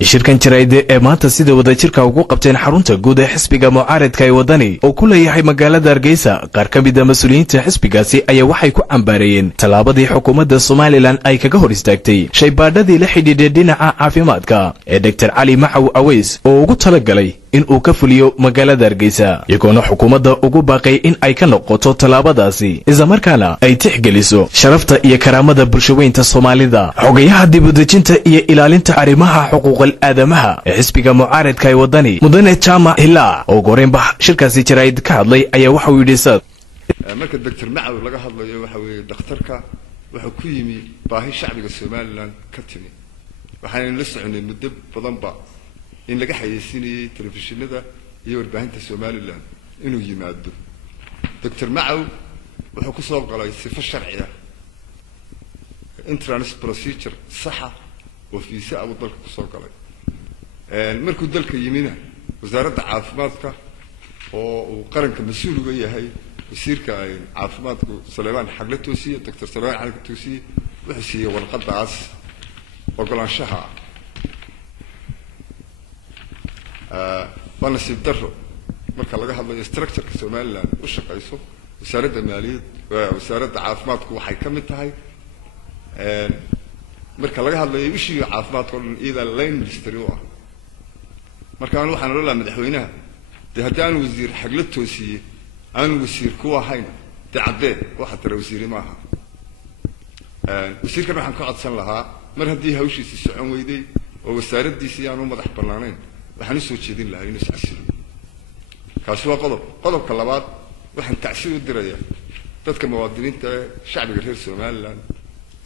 shirkan jaraa'id ee maanta sida wadajirka ugu qabteen xarunta guud ee xisbiga mucaaradka ee wadani oo ku leeyahay magaalada Hargeysa qaar ka mid ah mas'uuliyiinta xisbigaasi ayaa waxay ku cambaarayeen talaabadii xukuumadda Soomaaliland ay kaga hor istaagtay shaybaadhadii la xidhiidhay dhinaca caafimaadka ee Dr. Cali Macaw Aweys oo ugu talagalay in uu ka fuliyo magaalada Hargeysa iyagoona xukuumadda ugu baaqay in ay ka noqoto talaabadaasi isla markaana ay tixgeliso sharafta iyo karaamada bulshooyinka Soomaalida xogayaha dib u dejinta iyo ilaalinta arrimaha xuquuqul aadamaha ee xisbiga mucaaradka ee wadani mudane Jama Hilla oo goreynba shirkaasi jaraa'id ka hadlay ayaa waxa uu yidhi marka Dr. Macaw laga hadlayo waxa weeye dhakhtarka waxa ku yimi baahi shacbiga Soomaaliland ka timi waxaan la soconay muddo badan ba in laga xayeysiinayay telefishinada iyo warbaahinta Soomaaliland inuu yimaado Dr. Macaw wuxuu ku soo galay sifo sharci ah entrance procedure saxa oo fiisa abu dalka ku soo galay markuu dalka yimina wasaaradda caafimaadka oo uu qaranka mas'uul uga yahay wasiirka caafimaadku Salmaan Xagle Toosiye Dr. Salmaan Xagle Toosiye wuxuu siiyay warqadaas ogolaanshaha ونسيب درو مركا لقى هذا يستركتر كسوماليلاند وشقيسو وسارد ماليد وسارد عافماتكو waxay kamid tahay marka laga hadlayo wixii caafimaadka iyada line ministry oo marka aan waxaan oran madaxweynaha hadaan wasiir Xagle Toosiye aan wasiir ku ahayn tacadee waxa tara wasiir ma aha wasiirkan waxaan ka codsan lahaa mar hadii hawshiisa socon weyday oo wasaaraddiisa aanu madax banaanayn waxaan soo jeedin lahaa inuu iscasilo kaasi waa qodobka labaad waxaan tacsiir u dirayaa dadka muwaadiniinta shacbiga reer Soomaaliland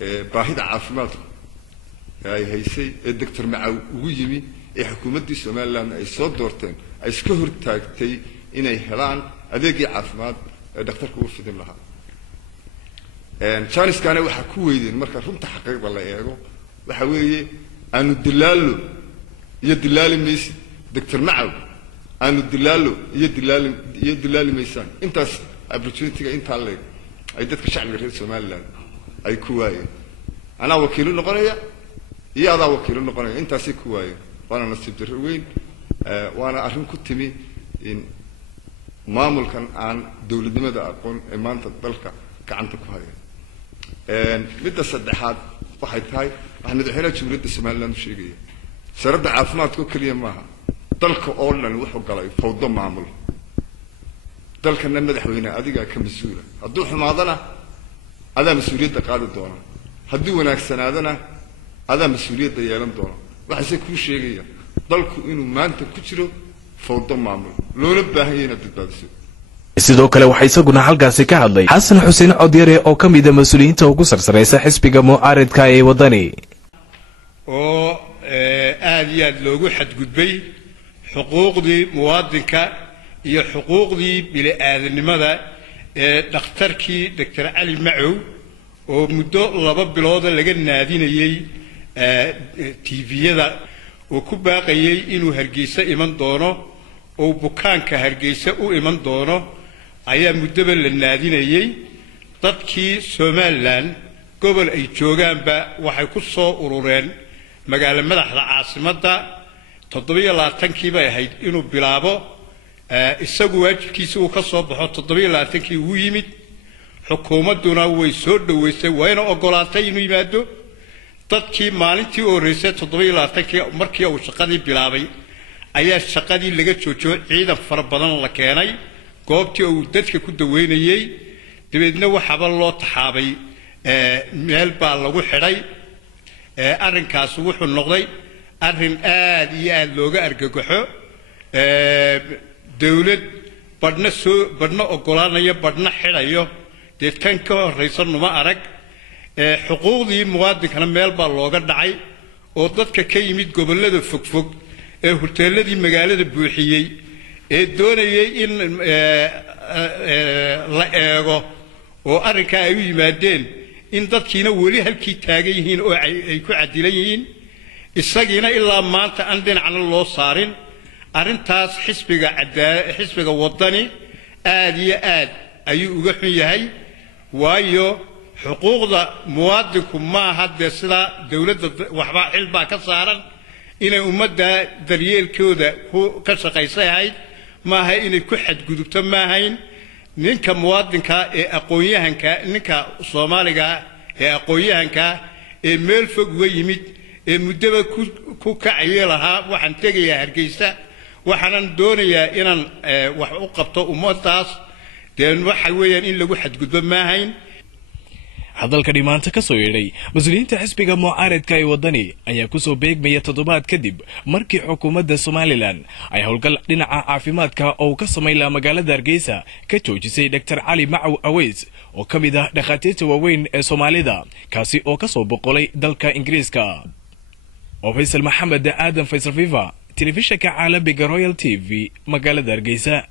ee baahida caafimaadka ay haysay ee Dr. Macaw ugu yimi ee xukuumadda Soomaaliland ay soo doorteen ay iska hortaagtay inay helaan adeegyo caafimaad ee dhakhtarku u fidin lahaa Charles kana waxa ku weydeen marka runta xaqiiqda la eego waxa weeye aanu dilaalo iyo dilaali meesi Dr. Macaw aanu dilaalo iyo dilaali meesaan intaas opportunity-ga inta leeg ay dadka shacbiga reer Soomaaliland ay ku waayeen ana wakiil noqonaya iyo adaa wakiil noqonaya intaas ay ku waayeen waana nasiib darro weyn waana arrin ku timi in maamulkan aan dawladnimada aqoon ee maanta dalka gacanta ku haya midda saddexaad waxay tahay waxaan madaxweynaha Jamhuuriyadda Soomaaliland u sheegaya sarada caafimaadku kaliya maaha dalka oo dhan wuxuu galay fawdo maamul dalkana madaxweynaha adiga ka mas'uula hadduu xumaadana adaa mas'uuliyadda qaadi doona haddii wanaagsanaadana adaa mas'uuliyadda yeelan doona waxa ku sheegaya dalku inuu maanta ku jiro fawdo maamul loona baahan yahay inaad badbaadiso sidoo kale waxa isaguna halkaasi ka hadlay Xasan Xuseen Codyare oo ka mid ah mas'uuliyiinta ugu sarsareysa xisbiga mucaaradka ee wadani oo aad iyo aad loogu xadgudbay xuquuqdii muwaadinka iyo xuquuqdii bini'aadanimada ee dhakhtarkii Dr. Cali Macaw oo muddo 2 bilood laga naadinayay TV-yada oo ku baaqayay inuu Hargeysa iman doono oo bukaanka Hargeysa u iman doono ayaa muddaba la naadinayay dadkii Soomaaliland gobol ay joogaanba waxay ku soo urureen magaalo madaxda caasimadda 27 bay ahayd inuu bilaabo isagu waajibkiisa uu ka soo baxo 27 uu yimid xukuumaduna way soo dhaweysay wayna ogolaatay inuu yimaado dadkii maalintii oo horeysay 27 markii uu shaqadii bilaabay ayaa shaqadii laga joojiyay ciidan fara badan la keenay goobtii uu dadka ku daweynayay dibadna waxaba loo taxaabay meel baa lagu xidhay arrinkaas wuxuu noqday arrin aad iyo aad looga argagaxo dawlad badna ogolaanaya badna xidhayo tan ka horeysan uma arag xuquuqdii muwaadinkana meel baa looga dhacay oo dadka ka yimid gobolada fogfog ee hoteeladii magaalada buuxiyay ee doonayay in la eego oo arrinka ay u yimaadeen in dadkiina wali halkii taagan yihiin oo ay ku cadilan yihiin isagiina ilaa maanta aan dhinacna loo saarin arrintaas xisbiga wadani aad iyo aad ayuu uga xun yahay waayo xuquuqda muwaadinku ma aha sida dawladda waxba xil baa ka saaran inay ummadda daryeelkooda ka shaqaysayahay maaha inay ku xadgudubto maahayn ninka muwaadinka ee aqoon-yahanka ninka Soomaaliga ee aqoon-yahanka ee meel fog uga yimid ee muddaba ku kacay lahaa waxaan tagayaa Hargeysa waxaan doonayaa inaan wax u qabto ummadaas deen waxa weeyaan in lagu xadgudbo maahayn hadalka dhimaanta ka soo yeedhay mas'uuliyiinta xisbiga mucaaradka ee wadani ayaa ku soo beegmaya toddobaad kadib markii xukuumadda Somaliland ay howlgal dhinaca caafimaadka oo ka sameeyay magaalada Hargeysa ka joojisay Dr. Cali Macaw Aweys oo kamid ah dhakhaatiirta waaweyn ee Soomaalida kaasi oo ka soo boqolay dalka Ingiriiska oo Faysal Maxamed Aadan Faysal Fifa telefishinka caalamiga Royal TV magaalada Hargeysa.